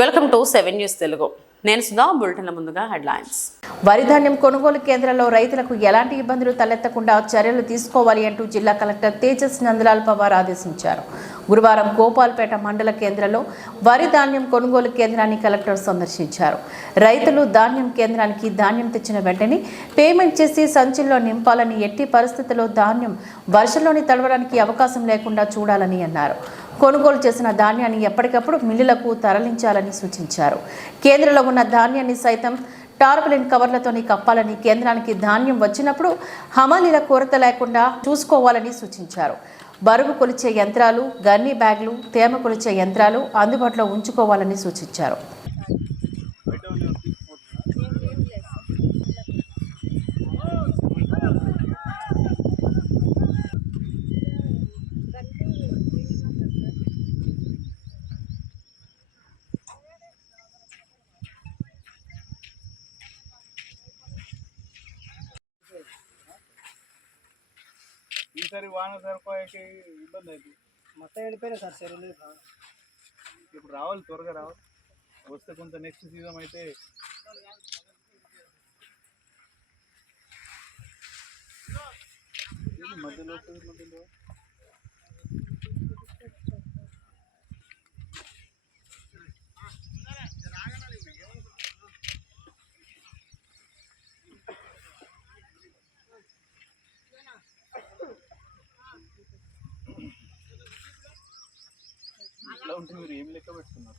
Welcome to 7 news Telugu. నేను సుధా. బులెటిన్ల ముందుగా headlines. వరి ధాన్యం కొనుగోలు కేంద్రాల్లో రైతులకు ఎలాంటి ఇబ్బందులు తలెత్తకుండా చర్యలు తీసుకోవాలి అంటూ జిల్లా కలెక్టర్ తేజస్ నందలాల్ పవార్ ఆదేశించారు. గురువారం గోపాల్పేట మండల కేంద్రంలో వరి ధాన్యం కొనుగోలు కేంద్రాన్ని కలెక్టర్ సందర్శించారు. రైతులు ధాన్యం కేంద్రానికి ధాన్యం తెచ్చిన వెంటనే పేమెంట్ చేసి సంచుల్లో నింపాలని, ఎట్టి పరిస్థితుల్లో ధాన్యం వర్షంలోని తడవడానికి అవకాశం లేకుండా చూడాలని అన్నారు. కొనుగోలు చేసిన ధాన్యాన్ని ఎప్పటికప్పుడు మిల్లులకు తరలించాలని సూచించారు. కేంద్రంలో ఉన్న ధాన్యాన్ని సైతం టార్పాలిన్ కవర్లతోని కప్పాలని, కేంద్రానికి ధాన్యం వచ్చినప్పుడు హమాలీల కొరత లేకుండా చూసుకోవాలని సూచించారు. బరువు కొలిచే యంత్రాలు, గన్నీ బ్యాగులు, తేమ కొలిచే యంత్రాలు అందుబాటులో ఉంచుకోవాలని సూచించారు. ఈసారి వాన సరిపోయాకి ఇబ్బంది అవుతుంది. మొత్తం వెళ్ళిపోయినా సార్ చెరువులు. ఇప్పుడు రావాలి, త్వరగా రావాలి. వస్తే కొంత నెక్స్ట్ సీజన్ అయితే మధ్యలో ఇట్లా ఉంటే మీరు ఏం లెక్క పెట్టుకున్నారు?